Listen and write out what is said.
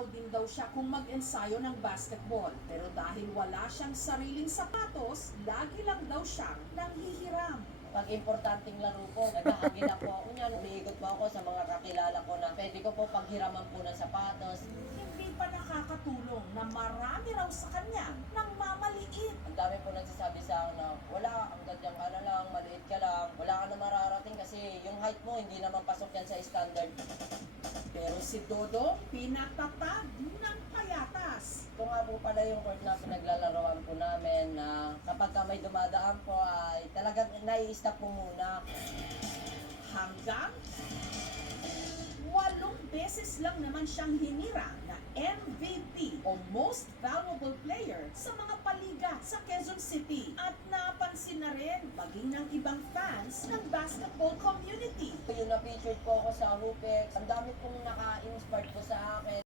araw din daw siya kung mag-ensayo ng basketball. Pero dahil wala siyang sariling sapatos, lagi lang daw siyang nanghihiram. Pag importanteng laro po, naghahagilap po ako niyan. Umiikot po ako sa mga kakilala ko na pwede ko po paghiraman po ng sapatos. Hindi pa nakakatulong na marami raw sa kanya nang mamaliit. Ang dami po nagsasabi sa akin na wala, ang ganyan ka na lang, maliit ka lang, wala ka na mararating kasi yung height mo hindi naman pasok yan sa standard. Pero si Dodo, pinatatag ng payatas. Ito nga po pala yung court na pinaglalaroan po namin na kapag ka may dumadaan po ay talagang nai-stop po muna. Hanggang 8 beses lang naman siyang hinira na MVP o Most Valuable Player sa mga paliga sa Quezon City. At napansin na rin maging ng ibang fans ng basketball community. Yung na-featured po ako sa Hoopex, ang dami pong naka-inspired po sa akin.